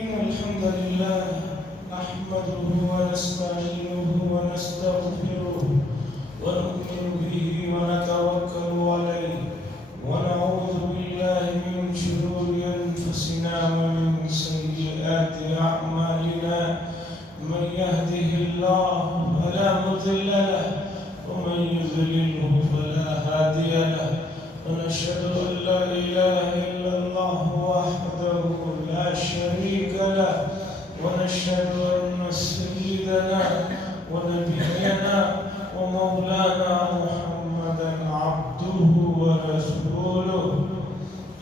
إن الحمد لله نحمده ونستعينه ونستغفره ونؤمن به ونتوكل عليه ونعوذ بالله من شرور أنفسنا ومن سيئات أعمالنا من يهده الله فلا مضل له ومن يضلله فلا هادي له ونشهد أن لا إله إلا الله وحده لا شريك له ونشهد أن سيدنا ونبينا ومولانا محمدا عبده ورسوله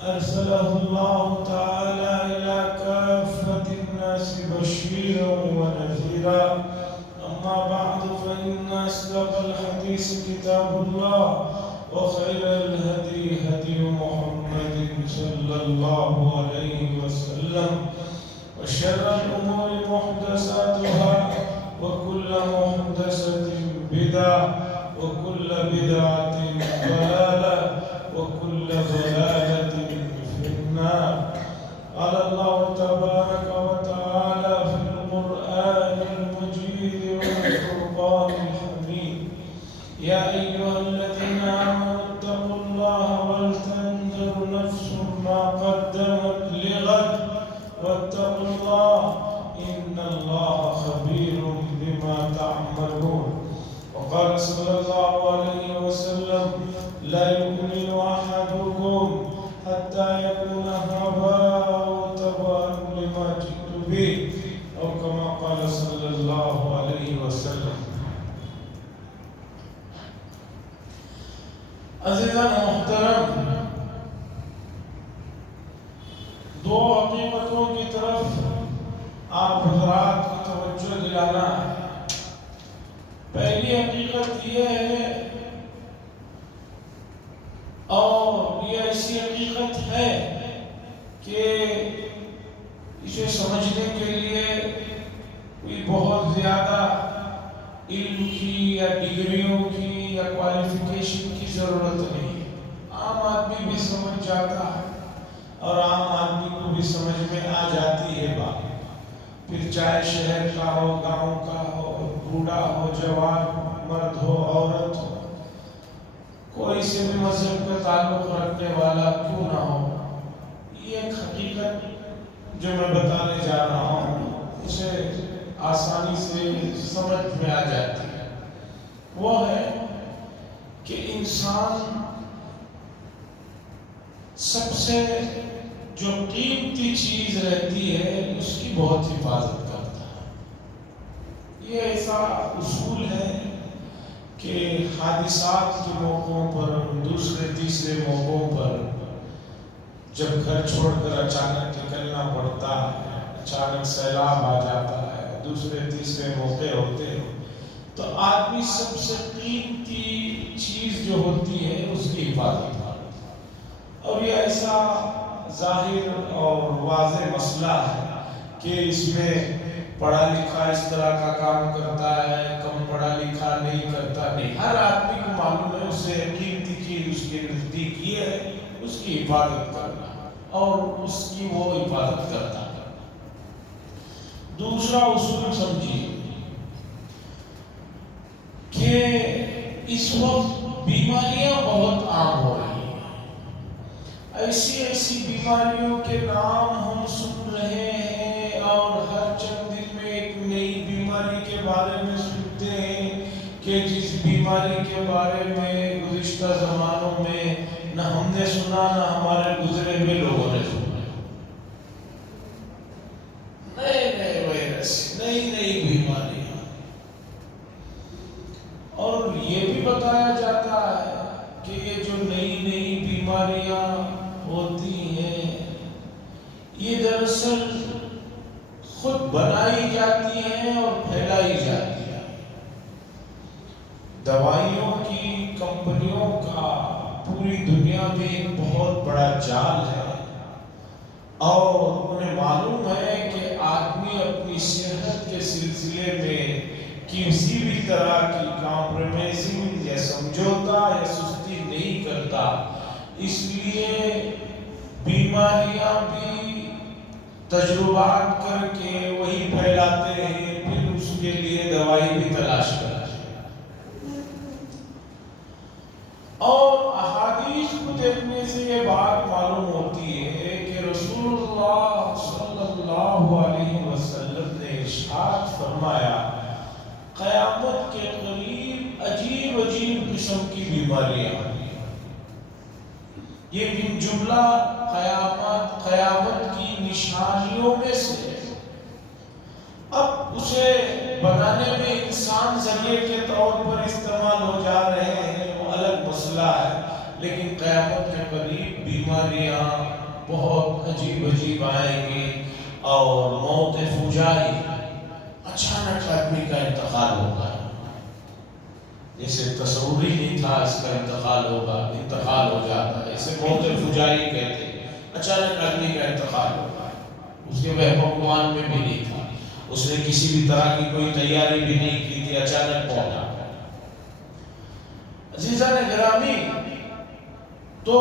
أرسله الله تعالى إلى كافة الناس بشيرا ونذيرا أما بعد فإن أصدق الحديث كتاب الله وخير الهدي هدي محمد صلى الله عليه وسلم وشر الأمور محدثاتها وكل محدثة بدعة وكل بدعة ضلالة وكل ضلالة في النار. قال الله تبارك وتعالى في القرآن المجيد والفرقان الحميد: يا أيها الذين آمنوا اتقوا الله ولتنظر نفس ما قدمت لغد واتقوا الله إن الله خبير بما تعملون. وقال صلى الله عليه وسلم: لا يؤمن أحدكم حتى يكون هواه تبعا لما جئت به، أو كما قال صلى الله عليه وسلم. عزیزان محترم، دو حقیقتوں کی طرف آپ حضرات کی توجہ دلانا ہے. پہلی حقیقت یہ ہے، اور یہ ایسی حقیقت ہے کہ اسے سمجھنے کے لیے کوئی بہت زیادہ علم کی یا ڈگریوں کی یا کوالیفیکیشن کی ضرورت نہیں ہے. عام آدمی بھی سمجھ جاتا ہے اور عام آدمی کو بھی سمجھ میں آ جاتی ہے بات. پھر چاہے شہر کا ہو، گاؤں کا ہو، بوڑھا ہو، جوان، مرد ہو، عورت ہو، کوئی سے بھی مذہب کا تعلق رکھنے والا کیوں نہ ہو، یہ ایک حقیقت جو میں بتانے جا رہا ہوں اسے آسانی سے سمجھ میں آ جاتی ہے. وہ ہے کہ انسان سب سے جو قیمتی چیز رہتی ہے اس کی بہت حفاظت کرتا ہے. یہ ایسا اصول ہے کہ حادثات کے موقعوں پر، دوسرے تیسرے موقعوں پر جب گھر چھوڑ کر اچانک نکلنا پڑتا ہے، اچانک سیلاب آ جاتا ہے، دوسرے تیسرے موقع ہوتے ہیں، تو آدمی سب سے قیمتی چیز جو ہوتی ہے اس کی حفاظت کرتا ہے. اور یہ ایسا ظاہر اور واضح مسئلہ ہے کہ اس میں پڑھا لکھا اس طرح کا کام کرتا ہے، کم پڑھا لکھا نہیں کرتا، نہیں. ہر آدمی کو معلوم ہے اسے قیمتی چیز اس کے نزدیک یہ ہے اس کی حفاظت کرنا اور اس کی وہ حفاظت کرتا ہے. دوسرا اصول سمجھیے کہ اس وقت بیماریاں بہت عام ہو رہی ہیں. ایسی ایسی بیماریوں کے نام ہم سن رہے ہیں اور ہر چند دن میں ایک نئی بیماری کے بارے میں سنتے ہیں کہ جس بیماری کے بارے میں گزشتہ زمانوں میں نہ ہم نے سنا نہ ہمارے گزرے ہوئے لوگوں نے سنا. نئے نئے وائرس، نئی نئی بیماریاں. اور یہ بھی بتایا جاتا ہے کہ یہ جو نئی نئی بیماریاں ہوتی ہیں یہ دراصل خود بنائی جاتی ہیں اور پھیلائی جاتی ہیں. دوائیوں کی کمپنیوں کا پوری دنیا میں ایک بہت بڑا جال ہے اور انہیں معلوم ہے کہ آدمی اپنی صحت کے سلسلے میں کسی بھی طرح کی کمپرومائزنگ یا سمجھوتا یا سستی نہیں کرتا. اس لیے بیماریاں بھی تجربات کر کے وہی پھیلاتے ہیں، پھر اس کے لیے دوائی بھی تلاش کرتے ہیں۔ اور احادیث کو دیکھنے سے یہ بات معلوم ہوتی ہے کہ رسول اللہ صلی اللہ علیہ وسلم نے ارشاد فرمایا قیامت کے قریب عجیب عجیب قسم کی بیماریاں آتی ہیں۔ یہ بن جملہ قیامت کی نشانیوں میں سے۔ اب اسے بنانے میں انسان ذریعے کے طور پر استعمال ہو جا رہے ہیں، وہ الگ مسئلہ ہے، لیکن قیامت کے قریب بیماریاں بہت عجیب عجیب آئیں گی اور موت فجائی، اچانک آدمی کا انتقال ہوگا، جیسے تصور ہی نہیں تھا اس کا انتقال ہوگا، انتقال ہو جاتا ہے، اسے موت فجائی کہتے ہیں۔ اچانک آدمی کا انتقال ہوگا، اس کے بہبوان میں بھی نہیں تھا، اس نے کسی بھی طرح کی کوئی تیاری بھی نہیں کی تھی، اچانک پہنچا۔ عزیزان گرامی، تو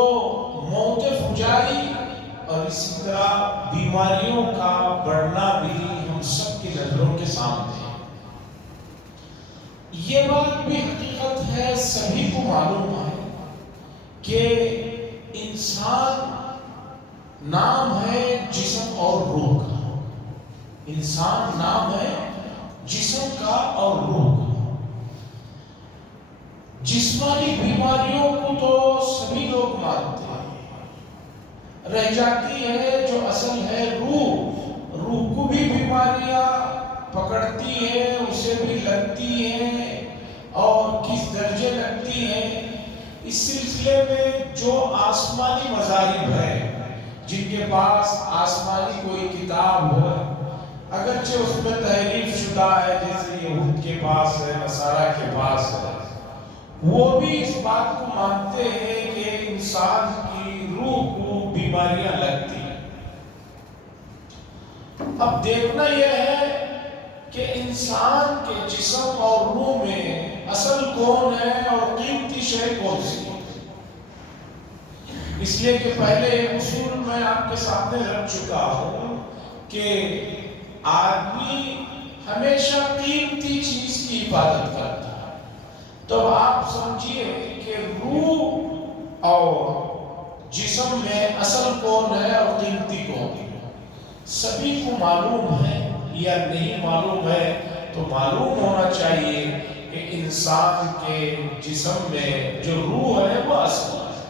موت فجائی اور اسی طرح بیماریوں کا بڑھنا بھی ہم سب کی نظروں کے سامنے ہے۔ یہ بات بھی حقیقت ہے، سبھی کو معلوم ہے کہ انسان نام ہے جسم اور روح کا، انسان نام ہے جسم کا اور روح کا۔ جسمانی بیماریوں کو تو سبھی لوگ مانتے ہیں، رہ جاتی ہے جو اصل ہے روح کو بھی بیماریاں پکڑتی ہیں، اسے بھی لگتی ہیں، اور کس درجے لگتی ہیں۔ اس سلسلے میں جو آسمانی مذاہب ہے، جن کے پاس آسمانی کوئی کتاب ہو، اگرچہ اس میں تحریف شدہ ہے، جیسے یہود کے پاس ہے، نصارہ کے پاس ہے، وہ بھی اس بات کو مانتے ہیں کہ انسان کی روح کو بیماریاں لگتی ہیں۔ اب دیکھنا یہ ہے کہ انسان کے جسم اور روح میں اصل کون ہے اور قیمتی شے کون سی ہے۔ اس لیے کہ پہلے ایک اصول میں آپ کے سامنے رکھ چکا ہوں کہ آدمی ہمیشہ قیمتی چیز کی حفاظت کرتا ہے۔ تو آپ سمجھیے کہ روح اور جسم میں اصل کون ہے اور قیمتی کون ہے۔ سبھی کو معلوم ہے یا نہیں معلوم ہے، تو معلوم ہونا چاہیے کہ انسان کے جسم میں جو روح ہے وہ اصل ہے۔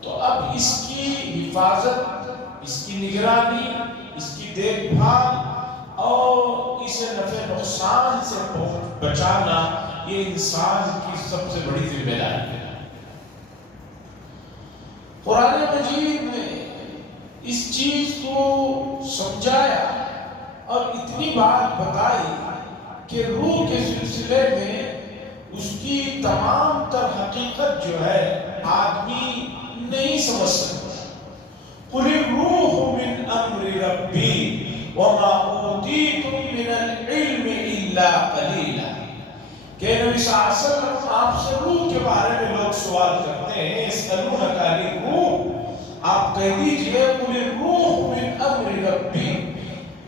تو اب اس کی حفاظت، اس کی نگرانی، اس کی دیکھ بھال اور اسے نفع نقصان سے بچانا، یہ انسان کی سب سے بڑی ذمہ داری ہے۔ قرآن مجید نے اس چیز کو سمجھایا اور اتنی بات بتائی کہ روح کے سلسلے میں اس کی تمام تر حقیقت جو ہے آدمی نہیں سمجھ سکتا۔ قُلِ الرُّوحُ مِنْ أَمْرِ رَبِّي وَمَا أُوتِيتُم مِّنَ الْعِلْمِ إِلَّا قَلِيلًا۔ کہ نبی صلی اللہ علیہ وسلم آپ سے روح کے بارے میں لوگ سوال کرتے ہیں، يَسْأَلُونَكَ عَنِ الرُّوحِ، آپ کہہ دیجئے قُلِ الرُّوحُ مِنْ أَمْرِ رَبِّي،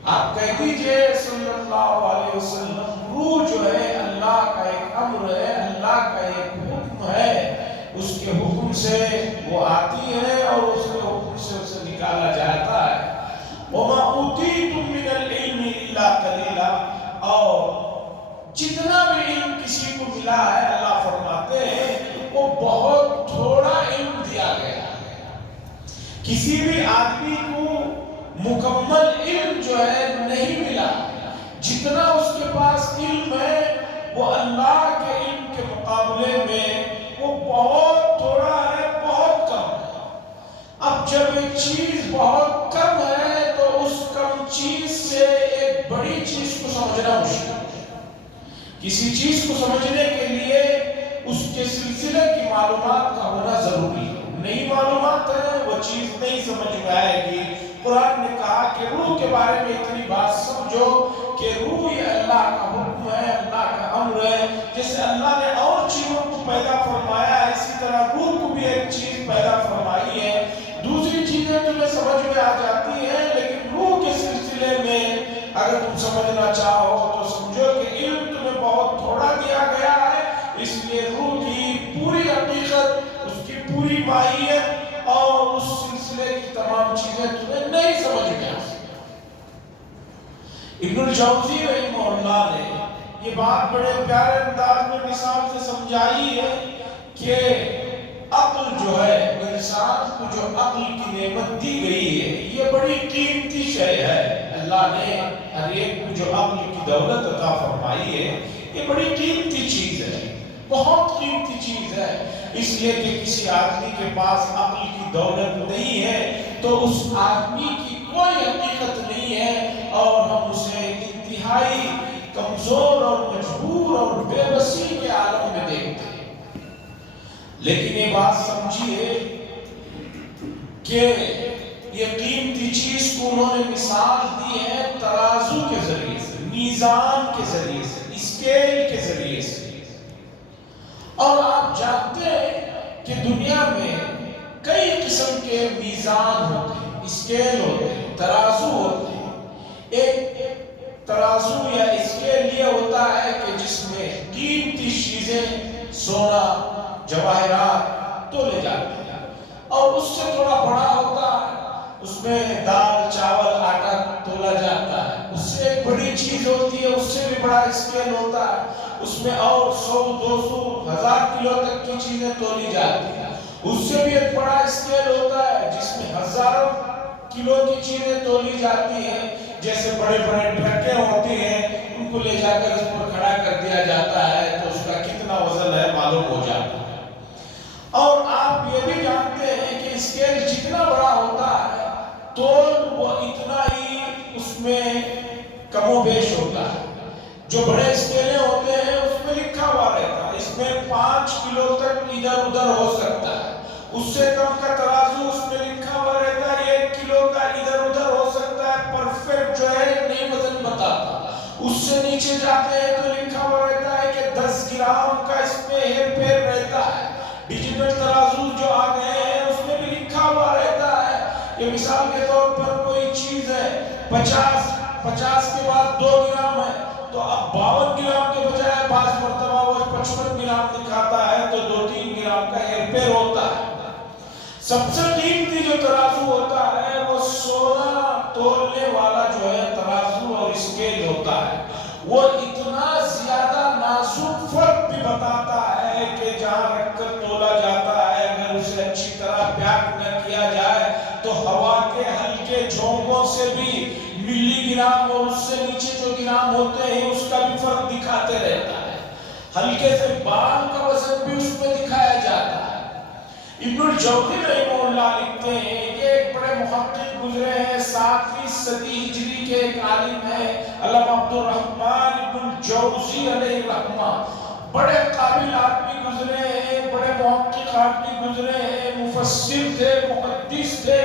آپ کہہ دیجئے صلی اللہ علیہ وسلم روح جو ہے اللہ کا ایک امر ہے، اللہ کا ایک حکم ہے، اس کے حکم سے وہ آتی ہے اور اس کے حکم سے اسے نکالا جاتا ہے۔ وَمَا أُوتِيتُم مِّنَ الْعِلْمِ إِلَّا قَلِيلًا، اور جتنا بھی علم کسی کو ملا ہے اللہ فرماتے ہیں وہ بہت تھوڑا علم دیا گیا ہے۔ کسی بھی آدمی کو مکمل علم جو ہے نہیں ملا، جتنا اس کے پاس علم ہے وہ اللہ کے علم کے مقابلے میں وہ بہت تھوڑا ہے، بہت کم ہے۔ اب جب ایک چیز بہت کم ہے تو اس کم چیز سے ایک بڑی چیز کو سمجھنا مشکل ہے۔ کسی چیز کو سمجھنے کے لیے اس کے سلسلے کی معلومات کا ہونا ضروری ہے، نئی معلومات ہے وہ چیز نہیں سمجھ میں آئے گی۔ قرآن نے کہا کہ روح کے بارے میں اتنی بات سمجھو کہ روح یہ اللہ کا حکم ہے، اللہ کا امر ہے۔ جیسے اللہ نے اور چیزوں کو پیدا فرمایا ہے، اسی طرح روح کو بھی ایک چیز پیدا فرمائی ہے۔ دوسری چیزیں تمہیں سمجھ میں آ جاتی ہیں، لیکن روح کے سلسلے سمجھنا چاہو تو سمجھو کہ علم تمہیں بہت تھوڑا دیا گیا ہے، اس لیے روح کی پوری حقیقت، اس کی پوری ماہیت اور اس سلسلے کی تمام چیزیں تمہیں نہیں سمجھ میں آ سکتی۔ ابن الجوزی رحمہ اللہ نے یہ بات بڑے پیارے انداز میں مثال سے سمجھائی ہے کہ عقل جو ہے، انسان کو جو عقل کی نعمت دی گئی ہے، یہ بڑی قیمتی شے ہے۔ اللہ نے ہر ایک کو جو عقل کی دولت عطا فرمائی ہے، یہ بڑی قیمتی چیز ہے، بہت قیمتی چیز ہے۔ اس لیے کہ کسی آدمی کے پاس عقل کی دولت نہیں ہے تو اس آدمی کی کوئی حقیقت نہیں ہے، اور ہم اسے انتہائی کمزور اور مجبور اور بے بسی کے عالم میں دیکھتے ہیں۔ لیکن یہ بات سمجھیے کہ یہ قیمتی چیز کو انہوں نے مثال دی ہے ترازو کے ذریعے سے، میزان کے ذریعے سے، اسکیل کے ذریعے سے۔ اور آپ جانتے ہیں کہ دنیا میں کئی قسم کے میزان ہوتے ہیں، اسکیل ہوتے ہیں، ترازو ہوتے ہیں۔ ایک ترازو یا اسکیل یہ ہوتا ہے کہ جس میں قیمتی چیزیں، سونا، جواہرات تولے جاتے ہیں، اور اس سے تھوڑا بڑا ہوتا ہے، اس میں دال، چاول، آٹا تولا جاتا ہے۔ اس سے ایک بڑی چیز ہوتی ہے، اس سے بھی بڑا اسکیل ہوتا ہے، اس میں اور 100، 200، 1000 کلو تک کی چیزیں تولی جاتی ہیں۔ اس سے بھی ایک بڑا اسکیل ہوتا ہے جس میں ہزاروں کلو کی چیزیں تولی جاتی ہیں، جیسے بڑے بڑے ٹرکیں ہوتی ہیں، ان کو لے جا کر اس پر کھڑا کر دیا جاتا ہے تو اس کا کتنا وزن ہے معلوم ہو جاتا ہے۔ اور آپ یہ بھی جانتے ہیں کہ اسکیل جتنا بڑا ہوتا ہے تول وہ اتنا ہی اس میں کم و بیش ہوتا ہے۔ جو بڑے اسکیلیں ہوتے ہیں اس میں لکھا ہوا رہتا ہے، اس میں 5 کلو تک ادھر ادھر ہو سکتا ہے، اس سے کم کا ترازو اس میں لکھا ہوا رہتا ہے 1 کلو کا ادھر ادھر ہو سکتا ہے، پرفیکٹ جو ہے نہیں وزن بتاتا۔ اس سے نیچے جاتے ہیں تو لکھا ہوا رہتا ہے کہ 10 گرام کا اس میں ہیر پھیر رہتا ہے۔ ڈیجیٹل ترازو جو آ گئے ہیں اس میں بھی لکھا ہوا رہتا ہے کہ مثال کے طور پر کوئی چیز ہے 50 کے بعد 2 گرام ہے تو اب 52 گرام کے بجائے بعض مرتبہ وہ 55 گرام دکھاتا ہے تو 2-3 گرام کا ہیر پھیر ہوتا ہے۔ سب سے قیمتی جو ترازو ہوتا ہے وہ سونا تولنے والا جو ہے ترازو اور اسکیل ہوتا ہے۔ وہ اتنا زیادہ نازک فرق بھی بتاتا ہے کہ جہاں رکھ کر تولا جاتا ہے اگر اسے اچھی طرح پیک نہ کیا جائے تو ہوا کے ہلکے جھونکوں سے بھی ملی گرام اور اس سے نیچے جو گرام ہوتے ہیں اس کا بھی فرق دکھاتے رہتا ہے۔ ہلکے سے بال کا وزن بھی اس میں دکھایا جاتا ہے۔ ابن الجوزی رحمہ اللہ لکھتے ہیں کہ ایک بڑے محقق گزرے ہیں 7ویں صدی ہجری کے ایک عالم ہے علامہ عبد الرحمن ابن الجوزی علیہ الرحمہ، بڑے قابل آدمی گزرے ہیں، بڑے محقق آدمی گزرے ہیں، مفسر تھے، محدث تھے،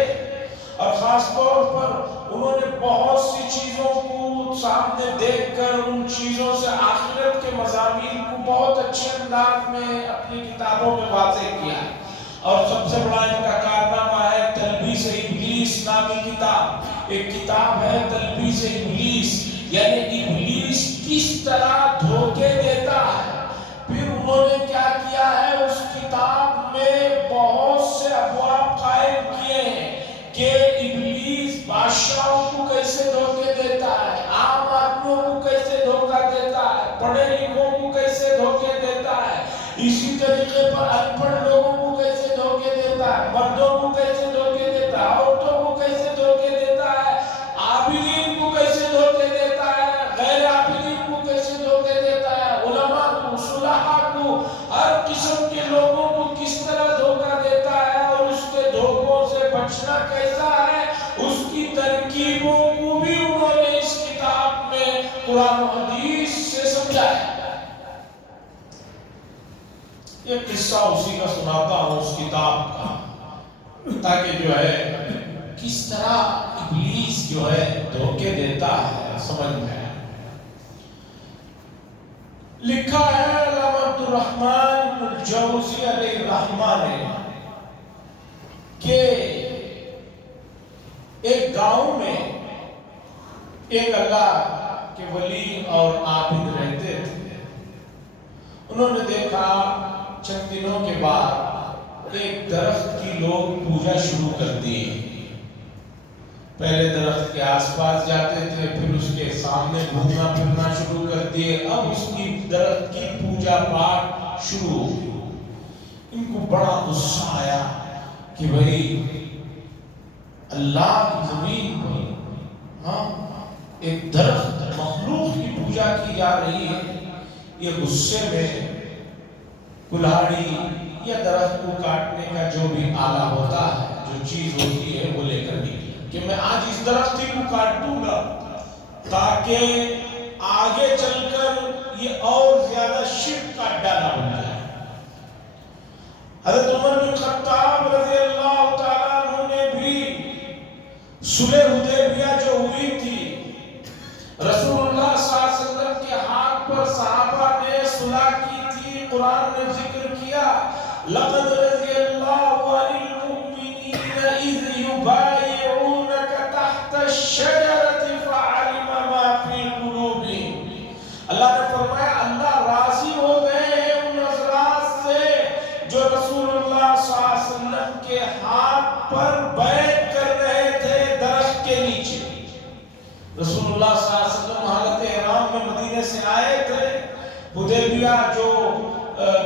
اور خاص طور پر انہوں نے بہت سی چیزوں کو سامنے دیکھ کر ان چیزوں سے آخرت کے مضامین کو بہت اچھے انداز میں اپنی کتابوں میں واضح کیا ہے۔ اور سب سے بڑا ان کا کارنامہ ہے تلبیس ابلیس نامی کتاب۔ ایک کتاب ہے تلبیس ابلیس، یعنی ابلیس کس طرح دھوکے دیتا ہے۔ پھر انہوں نے کیا کیا ہے، اس کتاب میں بہت سے ابواب قائم کیے ہیں کہ ابلیس بادشاہوں کو کیسے دھوکے دیتا ہے، عام آدمیوں کو کیسے دھوکہ دیتا ہے، پڑھے لکھوں کو کیسے دھوکے دیتا ہے، اسی طریقے پر ان پڑھ لوگوں کو کیسے دھوکے دیتا ہے، مردوں کو کیسے دھوکے دیتا ہے، عورتوں کو کیسے دھوکے دیتا ہے، عابدین کو کیسے دھوکے دیتا ہے، غیر عابدین کو کیسے دھوکے دیتا ہے، علماء کو، صلحاء کو، ہر قسم کے لوگوں کو کس طرح دھوکہ دیتا ہے اور اس کے دھوکوں سے بچنا کیسا ہے، اس کی ترکیبوں کو بھی انہوں نے اس کتاب میں قرآن و حدیث سے سمجھایا۔ یہ قصہ اسی کا سناتا ہوں اس کتاب کا، تاکہ جو ہے کس طرح ابلیس جو ہے دھوکے دیتا ہے سمجھ میں آئے۔ لکھا ہے علامہ عبد الرحمن ابن الجوزی علیہ الرحمہ نے کہ ایک گاؤں میں ایک اللہ کہ ولی اور عابد رہتے تھے. انہوں نے دیکھا چند دنوں کے بعد ایک درخت کی لوگ پوجا شروع کر دی. پہلے درخت کے آس پاس جاتے تھے، پھر اس کے سامنے گھومنا پھرنا شروع کر دیے. اب اس کی درخت کی پوجا پاٹ شروع ہو گئی. ان کو بڑا غصہ آیا کہ بھئی اللہ کی زمین پر ایک درخت مخلوق کی پوجا کی جا رہی ہے. یہ غصے میں کلاڑی یا درخت کو کاٹنے کا جو بھی آلہ ہوتا ہے، جو چیز ہوتی ہے، وہ لے کر نکلی کہ میں آج اس درخت کو کاٹ دوں گا تاکہ آگے چل کر یہ اور زیادہ شرک کا اڈا نہ بن جائے. حضرت عمر بن خطاب رضی اللہ تعالیٰ عنہ نے بھی صلح حدیبیہ جو ہوئی تھی، رسول اللہ صلی اللہ علیہ وسلم کے ہاتھ پر صحابہ نے صلح کی تھی. قرآن نے ذکر کیا لقد رضی اللہ عن المؤمنین اذ یبایعونک تحت الشجرۃ فعلم ما فی قلوبہم. اللہ نے فرمایا اللہ راضی ہو گئے ہیں ان حضرات سے جو رسول اللہ صلی اللہ علیہ وسلم کے ہاتھ پر بیعت کر رہے تھے درخت کے نیچے. رسول اللہ صلی اللہ علیہ وسلم حالت احرام میں مدینے سے آئے تھے. حدیبیہ جو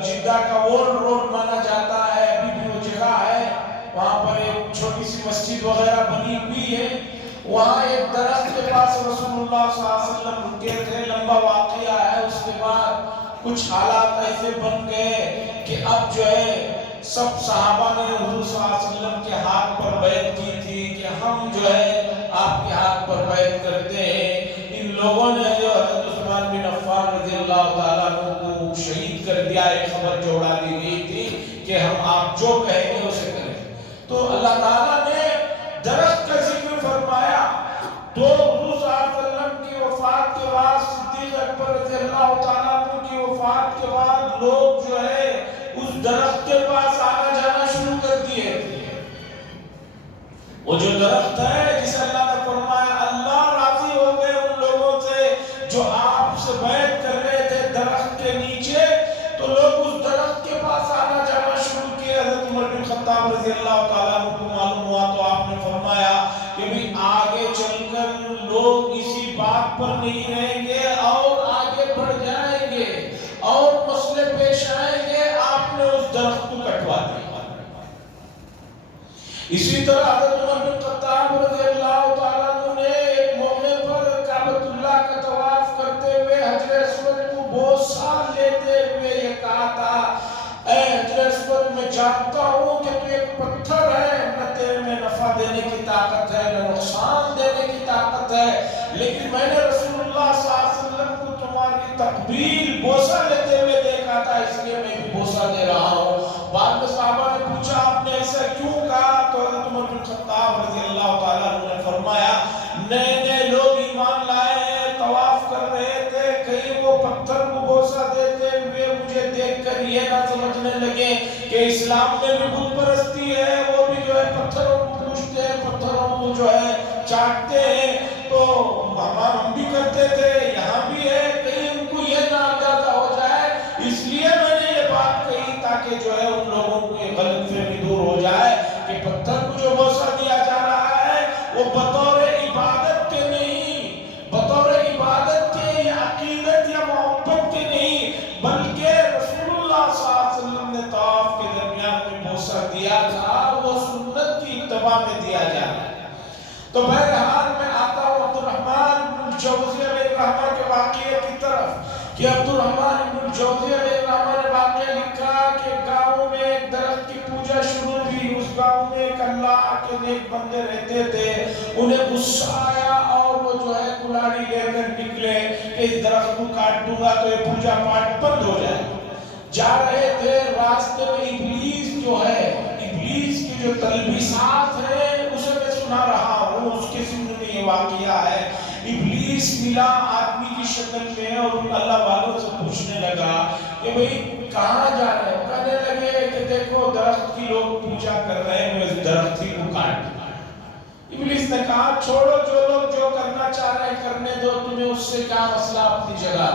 جدہ کا اولڈ روڈ مانا جاتا ہے، ابھی بھی وہ جگہ ہے، وہاں پر ایک چھوٹی سی مسجد وغیرہ بنی ہوئی ہے. وہاں ایک درخت کے پاس رسول اللہ صلی اللہ علیہ وسلم رکے تھے. لمبا واقعہ ہے. اس کے بعد کچھ حالات ایسے بن گئے کہ اب جو ہے سب صحابہ نے حضور صلی اللہ علیہ وسلم کے ہاتھ پر بیعت کی تھی کہ ہم جو ہے آپ کے ہاتھ پر بیعت کرتے ہیں. ان لوگوں نے جو حضرت عثمان بن عفان رضی اللہ تعالیٰ عنہ کو شہید کر دیا، ایک خبر جو اڑا دی گئی تھی کہ ہم آپ جو کہیں گے اسے کریں. تو اللہ تعالیٰ نے درخت کا ذکر فرمایا. تو حضور صلی اللہ علیہ وسلم کی وفات کے بعد صدیق اکبر رضی اللہ تعالیٰ عنہ کی وفات کے بعد لوگ جو ہے اس درخت کے پاس آنا جانا شروع کر دیے. وہ جو درخت ہے جسے اللہ نے فرمایا اللہ راضی ہو گئے ان لوگوں سے جو آپ سے بیعت کر رہے تھے درخت کے نیچے، تو لوگ اس درخت کے پاس آنا جانا شروع کیے. حضرت عمر بن خطاب رضی اللہ تعالیٰ عنہ کو معلوم ہوا تو آپ نے فرمایا کہ بھی آگے چل کر لوگ اسی بات پر نہیں رہیں گے اور آگے بڑھ جائیں گے اور مسئلے پیش آئیں گے. آپ نے اس درخت کو کٹوا دیا. اسی طرح حضرت عمر بن خطاب رضی اللہ تعالیٰ عنہ نے ایک موقع پر کعبۃ اللہ کا طواف کرتے ہوئے حجر اسود کو بوسہ لیتے ہوئے یہ کہا تھا اے حجر اسود میں جانتا ہوں کہ تو ایک پتھر ہے، نہ تیرے میں نفع دینے کی طاقت ہے نہ نقصان دینے کی طاقت ہے، لیکن میں نے رسول اللہ صلی اللہ علیہ وسلم کو تمہاری تقبیل بوسہ لیتے ہوئے دیکھا تھا، اس لیے میں بھی بوسہ دے رہا ہوں. بعد میں صحابہ نے پوچھا آپ نے ایسا کیوں کہا؟ تو حضرت عمر بن خطاب رضی اللہ تعالیٰ عنہ نے فرمایا نئے نئے لوگ ایمان لائے ہیں، طواف کر رہے تھے، کہیں وہ پتھر کو بوسہ دیتے ہوئے مجھے دیکھ کر یہ نہ سمجھنے لگے کہ اسلام میں بھی بت پرستی ہے، وہ بھی جو ہے پتھروں کو پوجتے ہیں، پتھروں کو جو ہے چاٹتے ہیں. تو ہم بھی کرتے تھے، یہاں بھی ہے، کہیں ان کو یہ نہ اندازہ ہو جائے، اس لیے میں نے یہ بات کہی تاکہ جو ہے ان لوگوں کو یہ غلط فہمی دور ہو جائے کہ پتھر کو جو بوسہ دیا جا رہا ہے وہ بطور عبادت کے نہیں، بطور عبادت کے یا عقیدت یا محبت کے نہیں، بلکہ رسول اللہ صلی اللہ علیہ وسلم نے طواف کے درمیان میں بوسہ دیا تھا، وہ سنت کی اتباع میں دیا جا رہا ہے. تو بہرحال میں آتا ہوں عبد الرحمن بن الجوزی علیہ الرحمہ کے واقعے کی طرف کہ عبد الرحمن بن الجوزی علیہ الرحمہ نے واقعہ لکھا کہ گاؤں میں ایک درخت کی پوجا شروع ہوئی. اس گاؤں میں ایک اللہ کے نیک بندے رہتے تھے. انہیں غصہ آیا اور وہ جو ہے کلاڑی لے کر نکلے کہ اس درخت کو کاٹ دوں گا تو یہ پوجا پاٹ بند ہو جائے. جا رہے تھے راستے میں ابلیس جو ہے، ابلیس کی جو تلبیسات ہیں اسے میں سنا رہا ہوں، اس کے سن میں یہ واقعہ ہے. ابلیس ملا آدمی کی شکل میں اور ان اللہ والوں سے پوچھنے لگا کہ بھئی کہاں جا رہے ہیں؟ کہنے لگے کہ دیکھو درخت کی لوگ پوجا کر رہے ہیں، میں اس درخت ہی کو کاٹ دوں. ابلیس نے کہا چھوڑو، جو لوگ جو کرنا چاہ رہے ہیں کرنے دو، تمہیں اس سے کیا مسئلہ، اپنی جگہ۔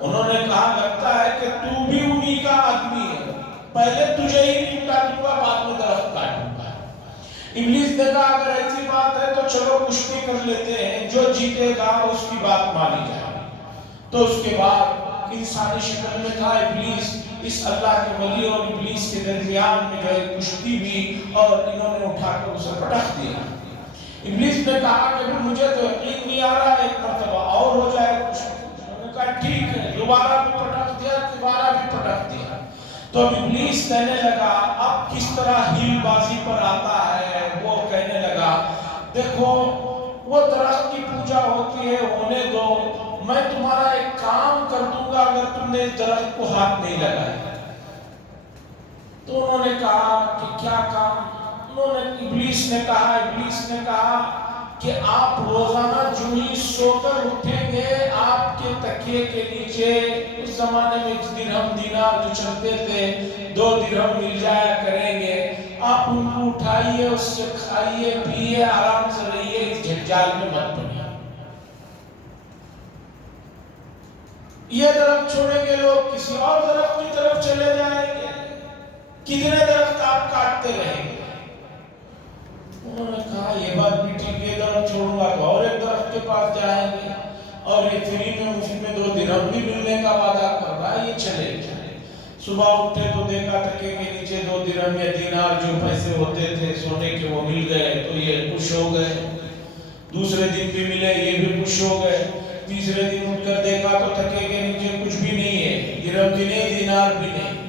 انہوں نے کہا لگتا ہے کہ تو بھی انہی کا آدمی ہے، پہلے تجھے ہی نمٹا دوں گا، بعد میں درخت کاٹوں گا۔ ابلیس نے کہا اگر ایسی بات ہے تو چلو کشتی کر لیتے ہیں، جو جیتے گا اس کی بات مانی جائے۔ تو اس کے بعد انسانی شکل میں تھا ابلیس، اس اللہ کے ولی اور ابلیس کے درمیان میں جو ہے کشتی بھی، اور انہوں نے اٹھا کر اسے پٹخ دیا۔ ابلیس نے کہا کہ مجھے تو یقین نہیں آ رہا، ایک مرتبہ اور ہو جائے کچھ۔ انہوں نے کہا ٹھیک ہے، دوبارہ بھی پٹخ دیا، دوبارہ بھی پٹخ دیا۔ تو اب ابلیس کہنے لگا اب کس طرح ہیل بازی پر آتا ہے، وہ کہنے لگا دیکھو وہ درخت کی پوجا ہوتی ہے، ہونے دو، میں تمہارا ایک کام کر دوں گا اگر تم نے اس درخت کو ہاتھ نہیں لگایا۔ تو انہوں نے کہا کہ کیا کام؟ ابلیس نے کہا کہ آپ روزانہ جو ہی سو کر اٹھیں گے، آپ کے تکیے کے نیچے، اس زمانے میں درہم دینار جو چلتے تھے، 2 درہم مل جایا کریں گے، آپ ان کو اٹھائیے، اس سے کھائیے پیئے، آرام سے رہیے، اس جنجال میں مت پڑیے۔ یہ درخت چھوڑیں گے لوگ کسی اور درخت کی طرف چلے جائیں گے، کتنے درخت آپ کاٹتے رہیں گے؟ انہوں نے کہا یہ بات بھی ٹھیک ہے، درخت چھوڑوں گا تو اور ایک درخت کے پاس جائیں گے، اور یہ فری میں مفت میں 2 درہم بھی ملنے کا وعدہ کر رہا ہے، یہ چلے جائیں۔ صبح اٹھے تو دیکھا تکے کے نیچے 2 درہم یا دینار جو پیسے ہوتے تھے سونے کے وہ مل گئے، تو یہ خوش ہو گئے۔ دوسرے دن بھی ملے، یہ بھی خوش ہو گئے۔ تیسرے دن اٹھ کر دیکھا تو تکے کے نیچے کچھ بھی نہیں ہے، درہم بھی نہیں، دینار بھی نہیں۔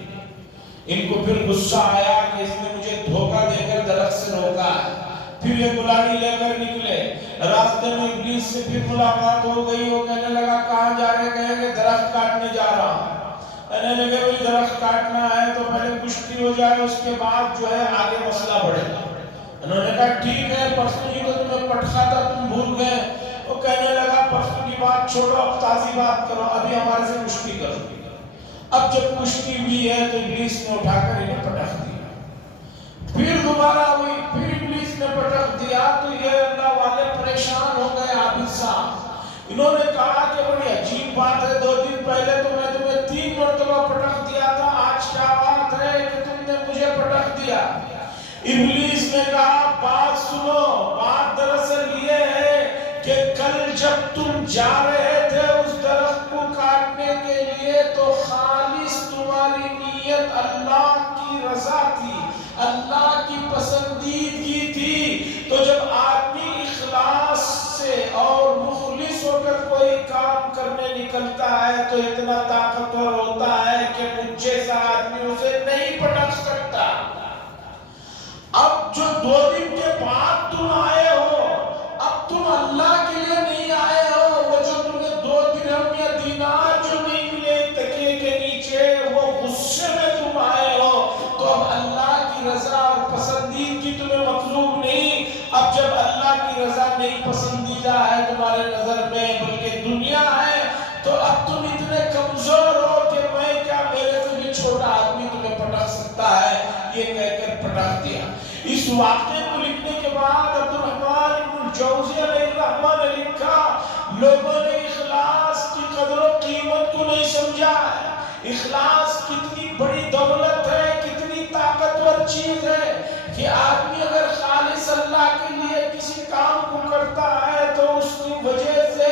ان کو پھر غصہ آیا کہ اس نے مجھے دھوکہ دے کر درخت سے روکا ہے۔ پھر یہ گلانی لے کر نکلے، راستے میں ابلیس سے پھر ملاقات ہو گئی، وہ کہنے لگا کہاں جا رہے؟ کہیں کہ درخت کاٹنے جا رہا ہوں۔ کہنے لگے بھئی درخت کاٹنا ہے تو پہلے کشتی ہو جائے، اس کے بعد جو ہے آگے مسئلہ بڑھے گا۔ انہوں نے کہا ٹھیک ہے، پرسوں ہی تو تمہیں پٹخا تھا، تم بھول گئے۔ وہ کہنے لگا پرسوں کی بات چھوڑو، اب تازی بات کرو، ابھی ہمارے سے کشتی کرو۔ اب جب کشتی ہوئی ہے تو ابلیس نے اٹھا کر انہیں پٹخ دیا۔ پھر دوبارہ ہوئی، پھر ابلیس نے پٹخ دیا، تو یہ اللہ والے پریشان ہو گئے عابد صاحب۔ انہوں نے کہا کہ بڑی عجیب بات ہے، 2 دن پہلے تو میں تمہیں 3 مرتبہ پٹخ دیا تھا، آج کیا بات ہے کہ تم نے مجھے پٹخ دیا؟ ابلیس نے کہا بات سنو، بات دراصل یہ ہے کہ کل جب تم جا رہے تھے اس درخت کو کاٹنے کے لیے تو خالص تمہاری نیت اللہ کی رضا تھی، اللہ کی پسندیدگی تھی۔ تو جب آدمی اخلاص سے اور مخلص ہو کر کوئی کام کرنے نکلتا ہے تو اتنا طاقتور ہوتا ہے کہ مجھ جیسا آدمی اسے نہیں پٹخ سکتا۔ اب جو 2 دن کے بعد تم آئے ہو، اب تم اللہ کے لیے نہیں آئے ہو، وہ جو تمہیں 2 درہم یا دینار جو نہیں ملے تکیے کے نیچے، وہ غصے میں تم آئے ہو، تو اب اللہ کی رضا اور پسندیدگی تمہیں مطلوب نہیں۔ اب جب اللہ کی رضا نہیں پسندیدہ ہے تمہارے نظر میں بلکہ دنیا ہے، تو اب تم اتنے کمزور ہو کہ میں کیا، میرے سے بھی چھوٹا آدمی تمہیں پٹخ سکتا ہے، یہ کہہ کر پٹخ دیا۔ اس واقعے کو لکھنے کے بعد عبدالرحمن ابن الجوزی علیہ الرحمہ نے لکھا لوگوں نے اخلاص کی قدر و قیمت کو نہیں سمجھا ہے۔ اخلاص کتنی بڑی دولت ہے، کتنی طاقتور چیز ہے کہ آدمی اگر خالص اللہ کے لیے کسی کام کو کرتا ہے تو اس کی وجہ سے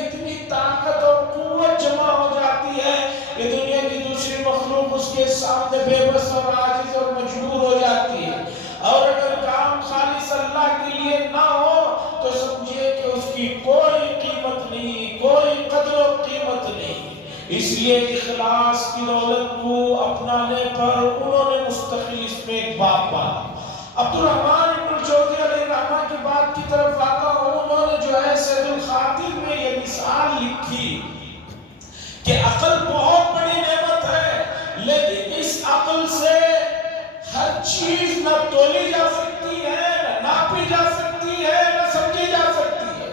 اتنی طاقت اور قوت جمع ہو جاتی ہے کہ دنیا کی دوسری مخلوق اس کے سامنے بے بس اور عاجز اور مجبور ہو جاتی ہے۔ اور اگر کام خالص اللہ کے لیے نہ ہو تو سمجھیے کہ اس کی کوئی قیمت نہیں، کوئی قدر و قیمت نہیں۔ اس لیے اخلاص کی دولت کو اپنانے پر انہوں نے مستقل اس میں ایک باب پایا۔ عبدالرحمن ابن الجوزی علیہ الرحمہ کی بات کی طرف آتا ہوں، انہوں نے جو ہے سید الخاطر میں یہ مثال لکھی کہ عقل بہت بڑی نعمت ہے، لیکن اس عقل سے ہر چیز نہ تولی جا سکتی ہے، نہ ناپی جا سکتی ہے، نہ سمجھی جا سکتی ہے۔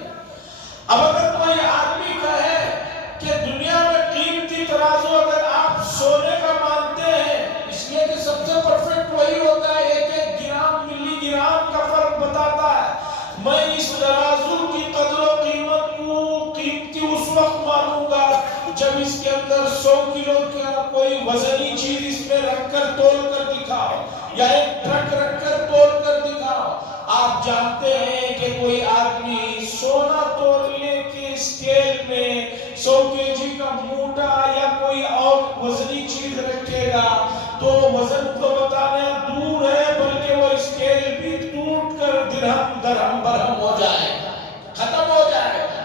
اب اگر کوئی آدمی کہے کہ دنیا میں قیمتی ترازو اگر آپ سونے کا مانتے ہیں، اس لیے کہ سب سے پرفیکٹ وہی ہوتا ہے، 1 گرام ملی گرام کا فرق بتاتا ہے، کوئی وزنی چیز اس میں رکھ کر تول کر دکھاؤ یا ایک ٹرک رکھ کر تول کر دکھاؤ. آپ جانتے ہیں کہ کوئی آدمی سونا تولنے کے اسکیل میں 100 kg کا موٹا یا کوئی اور وزنی چیز رکھے گا تو وزن تو بتانے دور ہے بلکہ وہ اسکیل بھی ٹوٹ کر درہم درہم برہم ہو جائے گا، ختم ہو جائے گا.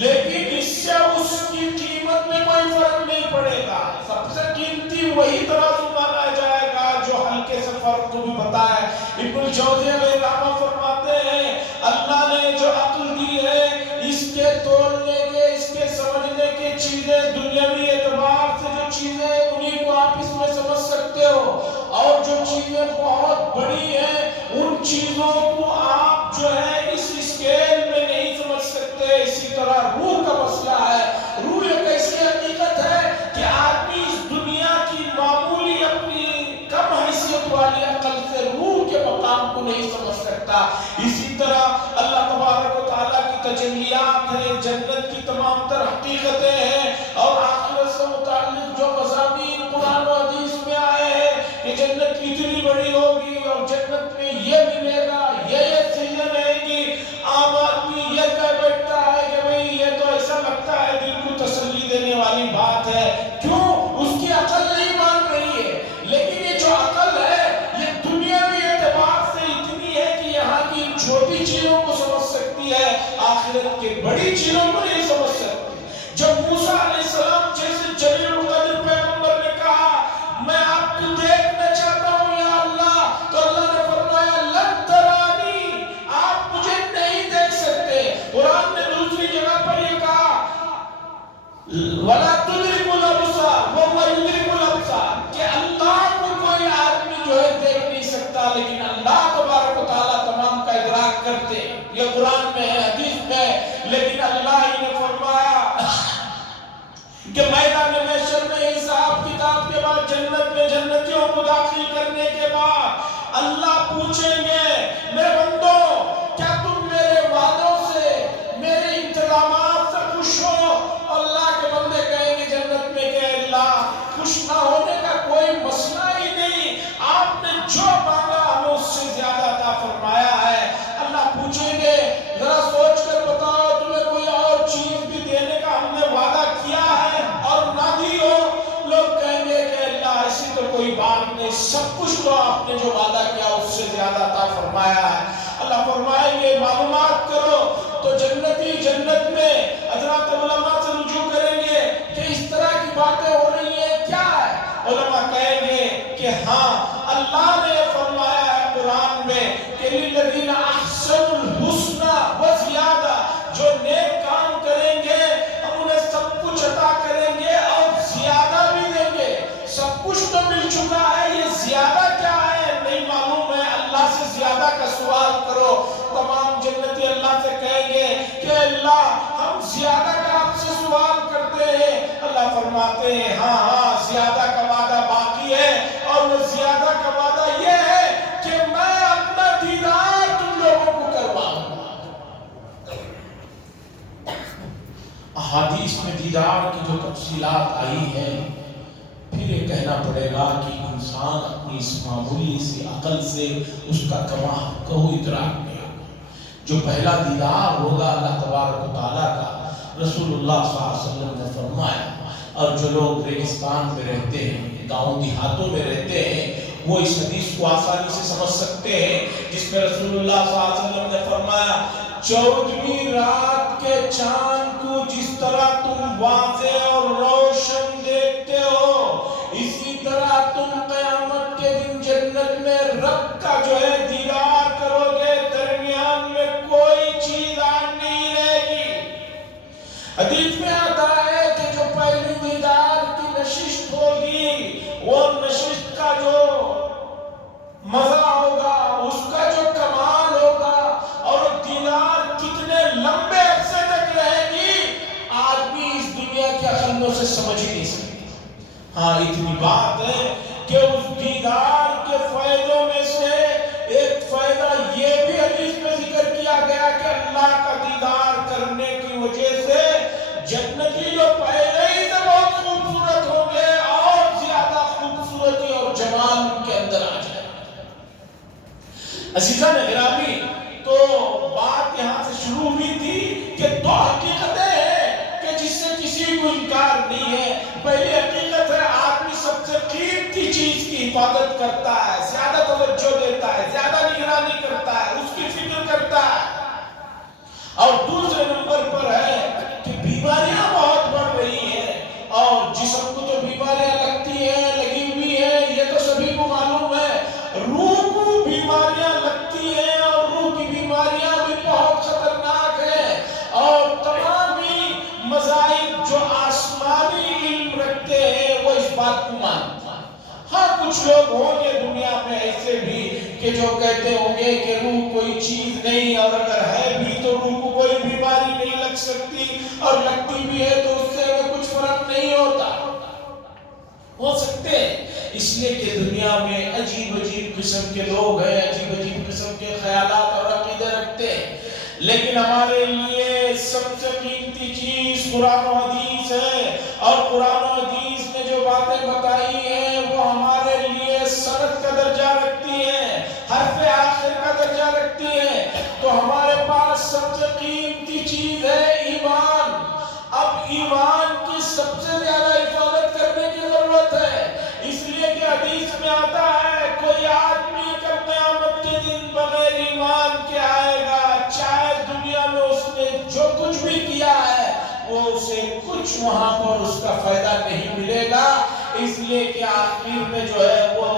لیکن اس سے اس کی قیمت میں کوئی فرق نہیں پڑے گا. سب سے قیمتی وہی ترازو مانا جائے گا جو ہلکے سے فرق کو بھی بتائے. ابن الجوزی علیہ الرحمہ فرماتے ہیں اللہ نے جو عقل دی ہے اس کے تولنے کے، اس کے سمجھنے کے چیزیں دنیاوی اعتبار سے جو چیزیں انہیں کو آپ اس میں سمجھ سکتے ہو، اور جو چیزیں بہت بڑی ہیں ان چیزوں کو آپ جو ہے اس اسکیل میں نہیں سمجھ سکتے. اسی طرح روح کا مسئلہ ہے. روح ایک ایسی حقیقت ہے کہ آدمی اس دنیا کی معمولی اپنی کم حیثیت والی عقل سے روح کے مقام کو نہیں سمجھ سکتا. اسی طرح اللہ تبارک و تعالیٰ کی تجلیات ہیں، جنت کی تمام تر حقیقتیں ہیں اور آخرت سے متعلق جو مضامین قرآن و حدیث میں آئے ہیں کہ جنت اتنی بڑی ہوگی اور جنت میں یہ ملے گا، یہ چیزیں رہیں گی. عام آدمی یہ کہہ بیٹھتا ہے کہ بھئی یہ تو ایسا لگتا ہے دل کو تسلی دینے والی بات ہے. کیوں؟ اس کی عقل نہیں مان رہی ہے. لیکن یہ جو عقل ہے یہ دنیاوی اعتبار سے اتنی ہے کہ یہاں کی چھوٹی چیزوں کو سمجھ سکتی ہے، آخرت کے بڑی چیزوں کو نہیں سمجھ سکتی. جب موسیٰ علیہ السلام جیسے جلیل القدر پیغمبر نے کہا میں آپ کو دیکھنا چاہتا ہوں یا اللہ، تو اللہ نے فرمایا لن ترانی، آپ مجھے نہیں دیکھ سکتے. قرآن نے دوسری جگہ پر یہ کہا وَلَا تُدْرِكُ الْأَبْصَارَ وَهُوَ يُدْرِكُ الْأَبْصَارَ کہ اللہ کو کوئی آدمی جو ہے دیکھ نہیں سکتا لیکن اللہ تبارک و تعالیٰ تمام کا ادراک کرتے. یہ قرآن میں ہے، حدیث میں ہے. لیکن اللہ ہی نے فرمایا کہ میدان محشر میں حساب کتاب کے بعد جنت میں جنتیوں کو داخل کرنے کے بعد اللہ پوچھیں گے میرے بندو کیا تم میرے وعدوں سے، میرے انتظامات سے خوش ہو؟ اللہ کے بندے کہیں گے جنت میں کہ اللہ خوش نہ ہونے کا کوئی مسئلہ ہی نہیں، آپ نے جو مانگا ہمیں اس سے زیادہ عطا فرمایا ہے. اللہ پوچھیں گے ذرا سوچ کر بتاؤ تمہیں کوئی اور چیز بھی دینے کا ہم نے وعدہ کیا ہے اور نہ دی ہو؟ لوگ کہیں گے کہ اللہ ایسی تو کوئی بات نہیں، سب کچھ تو آپ نے جو وعدہ کیا اس سے زیادہ عطا فرمایا ہے. اللہ فرمائیں گے معلومات کرو. تو جنتی جنت میں حضرات علماء سے رجوع کریں گے کہ اس طرح کی باتیں ہو رہی ہیں کیا ہے؟ علماء کہیں گے کہ ہاں اللہ نے فرمایا ہے قرآن میں کہ لِلَّذِينَ أَحْسَنُوا الْحُسْنَى وَزِيَادَةٌ، جو نیک کام کریں گے ہم انہیں سب کچھ عطا کریں گے اور زیادہ بھی دیں گے. سب کچھ تو مل چکا ہے، یہ زیادہ کیا ہے نہیں معلوم ہے. اللہ سے زیادہ کا سوال کرو. تمام جنتی اللہ سے کہیں گے کہ اللہ ہم زیادہ کا آپ سے سوال کرتے ہیں. اللہ فرماتے ہیں ہاں ہاں زیادہ کا وعدہ باقی ہے، اور وہ زیادہ کا وعدہ یہ ہے کہ میں اپنا دیدار تم لوگوں کو کرواؤں گا. احادیث میں دیدار کی جو تفصیلات آئی ہیں پھر یہ کہنا پڑے گا کہ انسان اپنی اس معمولی سی عقل سے اس کا کما حق کو ادراک نہیں ہوگا. جو پہلا دیدار ہوگا اللہ تبارک و تعالیٰ کا، رسول اللہ صلی اللہ علیہ وسلم نے فرمایا. اور جو لوگ ریگستان میں رہتے ہیں، گاؤں دیہاتوں میں رہتے ہیں، وہ اس حدیث کو آسانی سے سمجھ سکتے ہیں جس میں رسول اللہ صلی اللہ علیہ وسلم نے فرمایا 14ویں رات کے چاند کو جس طرح تم واضح اور روشن دیکھتے ہو، اسی طرح تم قیامت کے دن جنت میں رب کا جو ہے دیدار کرو گے، درمیان میں کوئی چیز نہیں رہے گی. حدیث میں آتا ہے کہ جو پہلی دیدار کی نشست ہوگی وہ نشست کا جو مزہ ہوگا، اس کا جو کمال ہوگا، اور دیدار کتنے لمبے عرصے تک رہے گی آدمی اس دنیا کے عقلوں سے سمجھ ہی نہیں سکتا. ہاں اتنی بات ہے کہ اس دیدار کے فائدوں میں سے ایک فائدہ یہ بھی حدیث میں ذکر کیا گیا کہ اللہ کا دیدار کرنے کی وجہ سے جنتی جو پہلے ہی سے بہت خوبصورت ہوں گے اور عزیزان گرامی، تو بات یہاں سے شروع ہوئی تھی کہ دو حقیقتیں ہیں کہ جس سے کسی کو انکار نہیں ہے۔ پہلی حقیقت ہے آدمی سب سے قیمتی چیز کی حفاظت کرتا ہے، زیادہ توجہ دیتا ہے، زیادہ نگرانی کرتا ہے، اس کی فکر کرتا ہے۔ اور دوسرے نمبر پر ہے کہ بیماریاں بہت بڑھ رہی ہیں، اور جسم کو تو بیماریاں لگتی ہیں، لگی ہوئی ہیں، یہ تو سبھی کو معلوم ہے۔ روح کو بیماریاں لگتی ہیں، اور روح کی بیماریاں بھی بہت خطرناک ہیں، اور تمام ہی مذاہب جو آسمانی علم رکھتے ہیں وہ اس بات کو مانتے ہیں۔ ہاں کچھ لوگ ہوں گے دنیا میں ایسے بھی کہ جو کہتے ہوں گے کہ روح کوئی چیز نہیں، اور اگر ہے بھی تو روح کو کوئی بیماری نہیں لگ سکتی، اور لگتی بھی ہے تو اس سے کچھ فرق نہیں ہوتا۔ ہو سکتے ہیں، اس لیے کہ دنیا میں عجیب عجیب قسم کے لوگ ہیں، عجیب عجیب قسم کے خیالات اور عقیدے رکھتے ہیں، لیکن ہمارے لیے سب سے قیمتی چیز قرآن و حدیث ہے، اور قرآن و حدیث نے جو باتیں بتائی ہیں وہ ہمارے لیے سند کا درجہ رکھتی ہیں، حرف آخر کا درجہ رکھتی ہیں۔ تو ہمارے پاس سب سے قیمتی چیز ہے ایمان۔ اب ایمان کی سب سے زیادہ حفاظت کرنے کی ضرورت ہے، اس لیے کہ حدیث میں آتا ہے کوئی آدمی کل قیامت کے دن بغیر ایمان کے آئے گا، چاہے دنیا میں اس نے جو کچھ بھی کیا ہے وہ اسے کچھ وہاں پر اس کا فائدہ نہیں ملے گا، اس لیے کہ آخر میں جو ہے وہ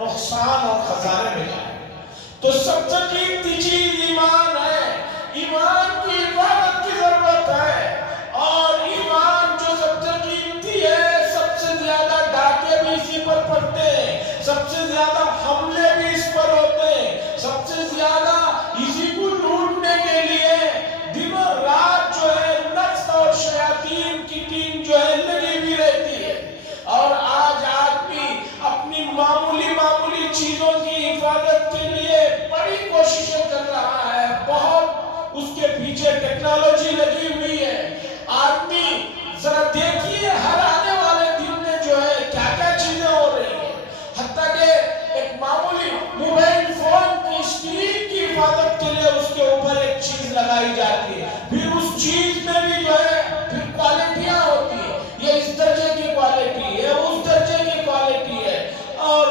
نقصان اور خسارے میں جائے گا۔ تو سب سے قیمتی چیز ایمان ہے، ایمان کی حفاظت کی ضرورت ہے، اور ایمان جو سب سے قیمتی ہے، سب سے زیادہ ڈاکے بھی اسی پر پڑتے ہیں، سب سے زیادہ حملے بھی اس پر ہوتے ہیں، سب سے زیادہ اسی کو ڈھونڈنے کے لیے دن اور رات جو ہے نفس اور شیاطین کی ٹیم جو ہے لگی ہوئی رہتی ہے۔ اور آج آدمی اپنی معمولی چیزوں کی حفاظت کے لیے بڑی کوششیں کر رہا ہے، بہت اس کے پیچھے ٹیکنالوجی لگی ہوئی ہے۔ آدمی ذرا دیکھیے ہر آنے والے دن میں جو ہے کیا کیا چیزیں ہو رہی ہیں، حتیٰ کہ ایک معمولی موبائل فون کی اسکرین کی حفاظت کے لیے اس کے اوپر ایک چیز لگائی جاتی ہے، پھر اس چیز میں بھی جو ہے پھر کوالٹیاں ہوتی ہیں، یہ اس درجے کی کوالٹی ہے، اس درجے کی کوالٹی ہے، اور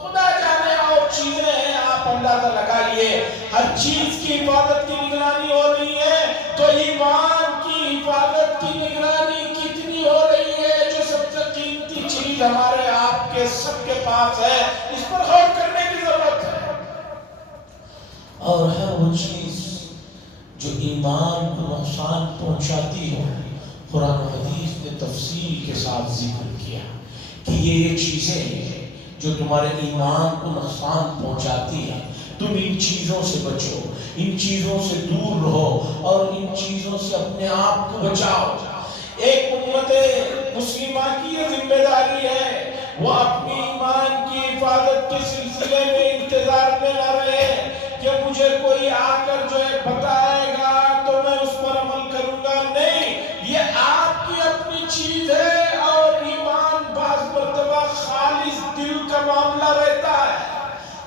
خدا جانے اور چیزیں ہیں، آپ اندازہ لگائیے ہر چیز کی حفاظت کی نگرانی ہو رہی ہے، تو ایمان کی حفاظت کی نگرانی کتنی ہو رہی ہے، جو سب سے قیمتی چیز ہمارے آپ کے سب کے پاس ہے، اس پر غور کرنے کی ضرورت ہے۔ اور ہے وہ چیز جو ایمان کو نقصان پہنچاتی ہو، قرآن و حدیث نے تفصیل کے ساتھ ذکر کیا کہ یہ چیزیں ہیں جو تمہارے ایمان کو نقصان پہنچاتی ہیں، تم ان چیزوں سے بچو، ان چیزوں سے دور رہو، اور ان چیزوں سے اپنے آپ کو بچاؤ۔ ایک امت مسلمہ کی یہ ذمہ داری ہے، وہ اپنی ایمان کی حفاظت کے سلسلے میں انتظار میں نہ رہے کہ مجھے کوئی آ کر جو ہے بتائے گا تو میں اس پر عمل کروں گا، نہیں، یہ آپ کی اپنی چیز ہے، اور ایمان بعض مرتبہ خالص دل کا معاملہ رہتا ہے،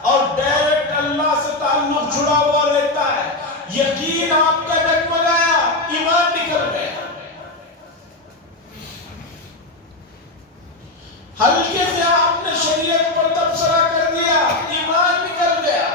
اور ڈائریکٹ اللہ سے تعلق جڑا ہوا رہتا ہے۔ یقین آپ کا ڈگمگایا، ایمان نکل گیا، ہلکے سے آپ نے شریعت پر تبصرہ کر دیا، ایمان نکل گیا۔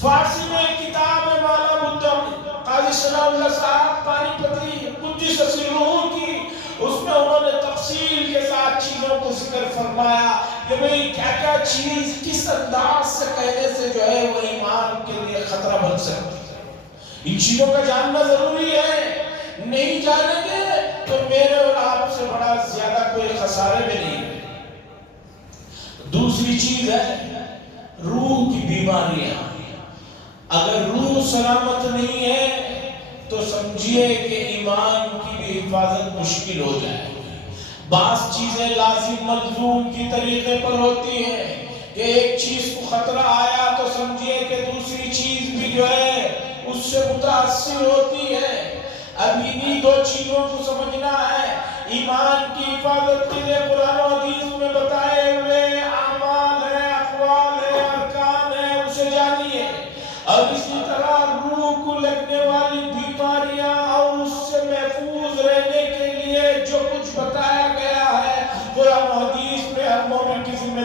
فارسی میں ایک کتاب ہے مالا بدم، قاضی ثناء اللہ صاحب پانی پتی قدس سرہ کی، اس میں انہوں نے تفصیل کے ساتھ چیزوں کو ذکر فرمایا کہ بھئی کیا کیا چیز کس انداز سے کہنے سے جو ہے وہ ایمان کے لیے خطرہ بن سکتی ہے۔ ان چیزوں کا جاننا ضروری ہے، نہیں جانیں گے تو میرے اور آپ سے بڑا زیادہ کوئی خسارے میں نہیں ہے۔ دوسری چیز ہے روح کی بیماریاں۔ اگر روح سلامت نہیں ہے تو سمجھیے کہ ایمان کی بھی حفاظت مشکل ہو جائے گی۔ بعض چیزیں لازم ملزوم کی طریقے پر ہوتی ہیں کہ ایک چیز کو خطرہ آیا تو سمجھیے کہ دوسری چیز بھی جو ہے اس سے متاثر ہوتی ہے۔ اب انہی دو چیزوں کو سمجھنا ہے۔ ایمان کی حفاظت کے لیے قرآن و حدیث میں بتائے ہوئے اعمال ہیں، اقوال ہیں، ارکان ہیں، اسے جانیں۔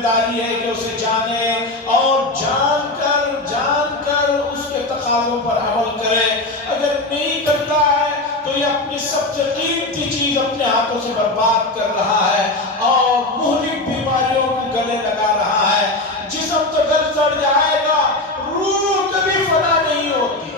داری ہے کہ اسے جانے اور جان کر اس کے تقاضوں پر عمل کرے. اگر نہیں کرتا ہے تو یہ اپنی سب سے قیمتی چیز اپنے ہاتھوں سے برباد کر رہا ہے اور مہلک بیماریوں کو گلے لگا رہا ہے. جسم تو گل سڑ جائے گا، روح کبھی فنا نہیں ہوتی،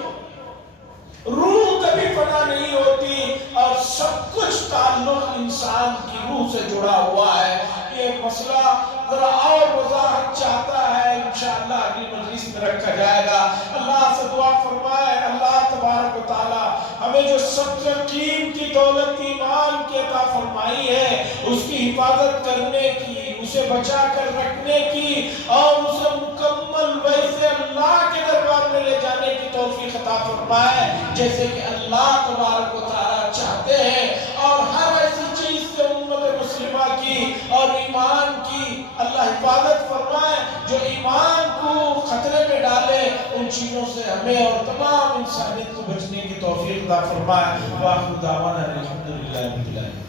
روح کبھی فنا نہیں ہوتی، اور سب کچھ تعلق انسان کی روح سے جڑا ہوا ہے. یہ مسئلہ ذرا اور وضاحت چاہتا ہے، انشاءاللہ اگلی مجلس میں رکھا جائے گا. اللہ سے دعا فرمائے اللہ تبارک و تعالی ہمیں جو سب سے قیمتی دولت ایمان کی عطا فرمائی ہے اس کی حفاظت کرنے کی، اسے بچا کر رکھنے کی اور اسے مکمل ویسے اللہ کے دربار میں لے جانے کی توفیق عطا فرمائے جیسے کہ اللہ تبارک و تعالی چاہتے ہیں. اور ہر ایسی چیز سے امت مسلمہ کی اور ایمان کی اللہ حفاظت فرمائے جو ایمان کو خطرے میں ڈالے. ان چیزوں سے ہمیں اور تمام انسانیت کو بچنے کی توفیق عطا فرمائے. وآخر دعوانا الحمدللہ رب العالمین.